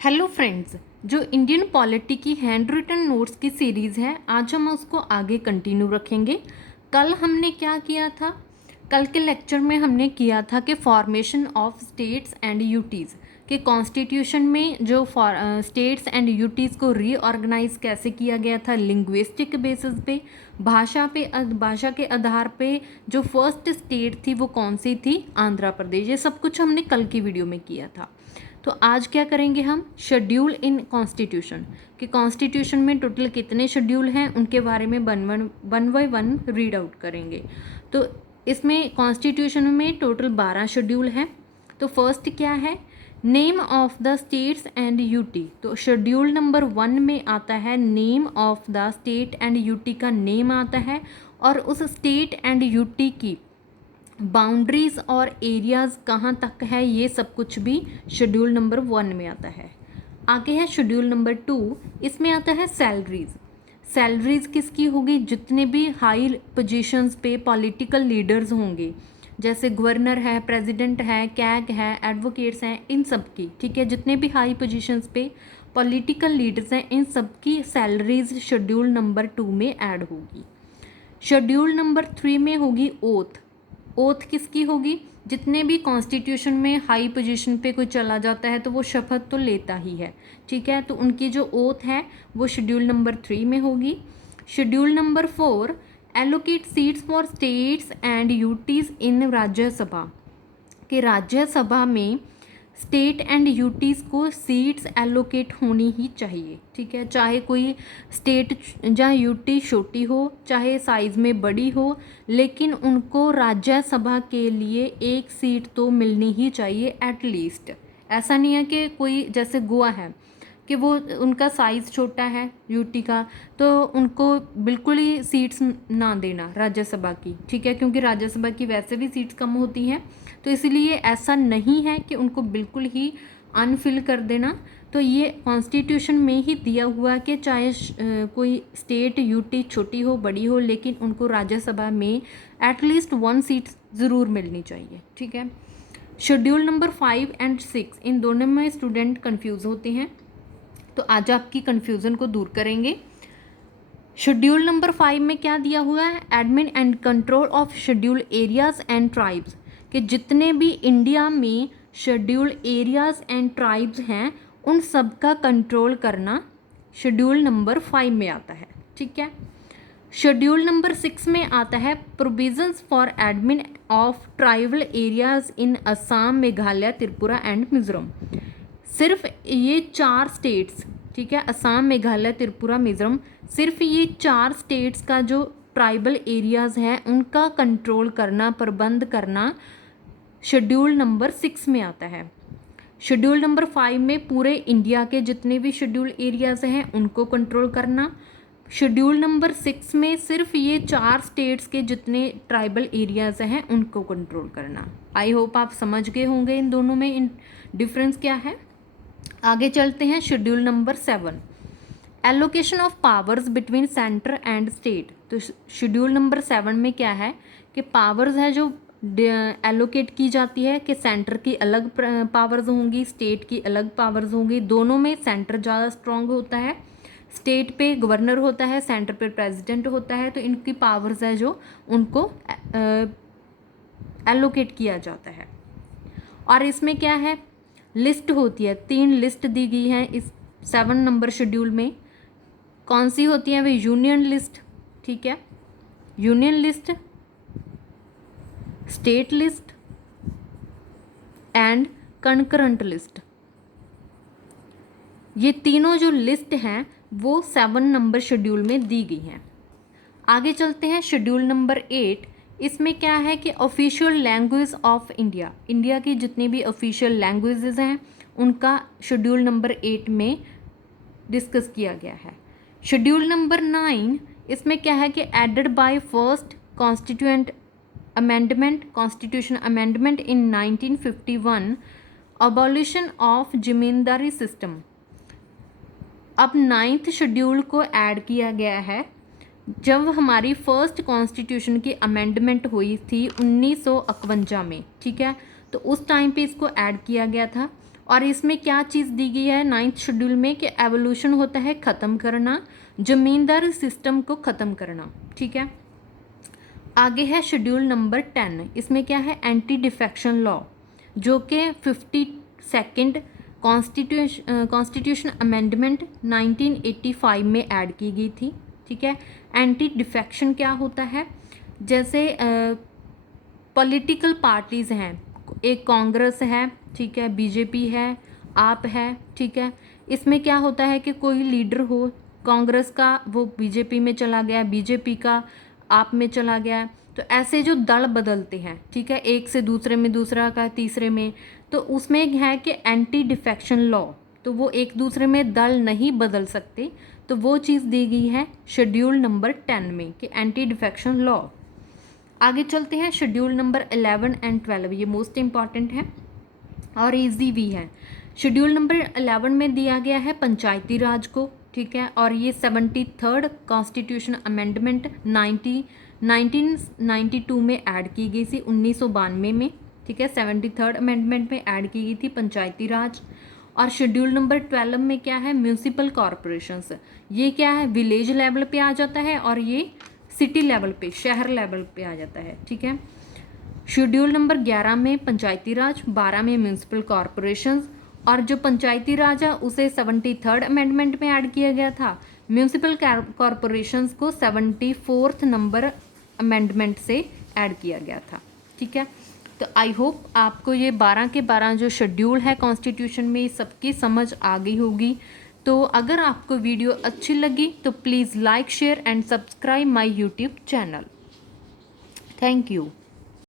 Hello friends, जो Indian polity की hand written notes की सीरीज़ है, आज हम उसको आगे कंटिन्यू रखेंगे। कल हमने क्या किया था? कल के लेक्चर में हमने किया था कि formation of states and UTs के कॉन्स्टिट्यूशन में जो स्टेट्स एंड यूटीज़ को रीऑर्गेनाइज कैसे किया गया था लिंग्विस्टिक बेसिस पे, भाषा के आधार पे। जो फर्स्ट स्टेट थी वो कौन सी थी? आंध्र प्रदेश। ये सब कुछ हमने कल की वीडियो में किया था। तो आज क्या करेंगे हम? शेड्यूल इन कॉन्स्टिट्यूशन कि कॉन्स्टिट्यूशन में टोटल कितने शेड्यूल हैं उनके बारे में one by one read out करेंगे। तो इसमें कॉन्स्टिट्यूशन में टोटल 12 शेड्यूल हैं। तो फर्स्ट क्या है? Name of the states and UT. तो शेड्यूल नंबर 1 में आता है name of the state and UT का नेम आता है, और उस स्टेट एंड यूटी की बाउंड्रीज और एरियाज़ कहाँ तक है ये सब कुछ भी शेड्यूल नंबर 1 में आता है। आगे है शेड्यूल नंबर 2, इसमें आता है सैलरीज। सैलरीज किसकी होगी? जितने भी हाई पोजीशंस पे पॉलिटिकल लीडर्स होंगे, जैसे गवर्नर है, प्रेसिडेंट है, कैग है, एडवोकेट्स हैं, इन सब की, ठीक है, जितने भी हाई पोजीशंस पे पॉलिटिकल लीडर्स हैं, इन सब की सैलरीज शेड्यूल नंबर 2 में ऐड होगी। शेड्यूल नंबर 3 में होगी ओथ। ओथ किसकी होगी? जितने भी कॉन्स्टिट्यूशन में हाई पोजीशन पे कोई चला जाता है तो वो शपथ तो लेता ही है, ठीक है। तो उनकी जो ओथ है वो शेड्यूल नंबर 3 में होगी। Schedule number 4, allocate seats for states and UTs in Rajya. Sabha Rajya Sabha state and UTs को सीट्स एलोकेट होनी ही चाहिए, ठीक है। चाहे कोई स्टेट जहाँ यूटी छोटी हो, चाहे साइज़ में बड़ी हो, लेकिन उनको राज्यसभा के लिए एक सीट तो मिलनी ही चाहिए एटलीस्ट। ऐसा नहीं है कि कोई, जैसे गोवा है कि वो उनका साइज़ छोटा है यूटी का, तो उनको बिल्कुल ही सीट्स ना देना राज्यसभा की, ठीक है, क्योंकि राज्यसभा की वैसे भी सीट्स कम होती हैं। तो इसलिए ऐसा नहीं है कि उनको बिल्कुल ही अनफिल कर देना। तो ये कॉन्स्टिट्यूशन में ही दिया हुआ कि चाहे कोई स्टेट यूटी छोटी हो बड़ी हो, लेकिन उनको राज्यसभा में एटलीस्ट 1 सीट ज़रूर मिलनी चाहिए, ठीक है। शेड्यूल नंबर 5 एंड 6 इन दोनों में स्टूडेंट कन्फ्यूज़ होते हैं, तो आज आपकी कन्फ्यूज़न को दूर करेंगे। शेड्यूल नंबर 5 में क्या दिया हुआ है? Admin and control of schedule areas and tribes. कि जितने भी इंडिया में शेड्यूल एरियाज़ एंड ट्राइब्स हैं उन सब का कंट्रोल करना शेड्यूल नंबर 5 में आता है, ठीक है। शेड्यूल नंबर 6 में आता है provisions for admin of tribal areas in Assam, Meghalaya, Tripura and Mizoram. सिर्फ ये 4 स्टेट्स, ठीक है, असम, मेघालय, त्रिपुरा, मिज़ोरम, सिर्फ ये 4 स्टेट्स का जो ट्राइबल एरियाज़ हैं उनका कंट्रोल करना, प्रबंध करना शेड्यूल नंबर 6 में आता है। शेड्यूल नंबर 5 में पूरे इंडिया के जितने भी शेड्यूल एरियाज़ हैं उनको कंट्रोल करना। शेड्यूल नंबर 6 में सिर्फ ये 4 स्टेट्स के जितने ट्राइबल एरियाज़ हैं उनको कंट्रोल करना। आई होप आप समझ गए होंगे इन दोनों में इन डिफरेंस क्या है। आगे चलते हैं। Schedule number 7, allocation of powers between centre and state. तो शेड्यूल नंबर 7 में क्या है कि पावर्स है जो एलोकेट की जाती है, कि सेंटर की अलग पावर्स होंगी, स्टेट की अलग पावर्स होंगी। दोनों में सेंटर ज़्यादा स्ट्रॉन्ग होता है, स्टेट पे गवर्नर होता है, सेंटर पे प्रेसिडेंट होता है। तो इनकी पावर्स है जो उनको एलोकेट किया जाता है। और इसमें क्या है? लिस्ट होती है, 3 लिस्ट दी गई हैं इस 7 नंबर शेड्यूल में। कौन सी होती है? वे यूनियन लिस्ट, ठीक है, union list, state list and concurrent list. ये तीनों जो लिस्ट हैं वो 7 नंबर शेड्यूल में दी गई हैं। आगे चलते हैं। शेड्यूल नंबर 8, इसमें क्या है कि official language of India, India की जितनी भी ऑफिशियल लैंग्वेजेस हैं उनका शेड्यूल नंबर 8 में डिस्कस किया गया है। शेड्यूल नंबर 9, इसमें क्या है कि added by first constituent amendment, constitution amendment in 1951, abolition of zamindari system. अब 9th शेड्यूल को ऐड किया गया है जब हमारी फर्स्ट कॉन्स्टिट्यूशन की अमेंडमेंट हुई थी 1951 में, ठीक है। तो उस टाइम पे इसको ऐड किया गया था और इसमें क्या चीज़ दी गई है 9th शेड्यूल में कि एवोल्यूशन होता है ख़त्म करना, जमींदारी सिस्टम को ख़त्म करना। ठीक है, आगे है शेड्यूल नंबर 10। इसमें क्या है एंटी डिफेक्शन लॉ, जो कि 52nd कॉन्स्टिट्यूशन अमेंडमेंट 1985 में ऐड की गई थी। ठीक है, एंटी डिफेक्शन क्या होता है, जैसे पॉलिटिकल पार्टीज़ हैं, एक कांग्रेस है, ठीक है, बीजेपी है, आप है, ठीक है, इसमें क्या होता है कि कोई लीडर हो कांग्रेस का, वो बीजेपी में चला गया, बीजेपी का आप में चला गया, तो ऐसे जो दल बदलते हैं, ठीक है, एक से दूसरे में, दूसरा का तीसरे में, तो उसमें है कि एंटी डिफेक्शन लॉ, तो वो एक दूसरे में दल नहीं बदल सकते, तो वो चीज़ दी गई है शेड्यूल नंबर 10 में कि एंटी डिफेक्शन लॉ। आगे चलते हैं शेड्यूल नंबर 11 एंड 12, ये मोस्ट इम्पॉर्टेंट है और इजी भी है। शेड्यूल नंबर 11 में दिया गया है पंचायती राज को, ठीक है, और ये 73rd कॉन्स्टिट्यूशन अमेंडमेंट 1992 में ऐड की गई थी, 1992 में। ठीक है, 73rd अमेंडमेंट में ऐड की गई थी पंचायती राज। और शेड्यूल नंबर 12 में क्या है म्यूनिसिपल कॉरपोरेशंस, ये क्या है विलेज लेवल पे आ जाता है और ये सिटी लेवल पे, शहर लेवल पे आ जाता है। ठीक है, शेड्यूल नंबर 11 में पंचायती राज, 12 में म्यूनिसिपल कॉरपोरेशंस, और जो पंचायती राज है उसे 73rd अमेंडमेंट में ऐड किया गया था, म्यूनिसिपल कॉरपोरेशंस को 74th नंबर अमेंडमेंट से ऐड किया गया था। ठीक है, तो आई होप आपको ये 12 के 12 जो शेड्यूल है कॉन्स्टिट्यूशन में सबकी समझ आ गई होगी। तो अगर आपको वीडियो अच्छी लगी तो please like share and subscribe my YouTube channel. Thank you.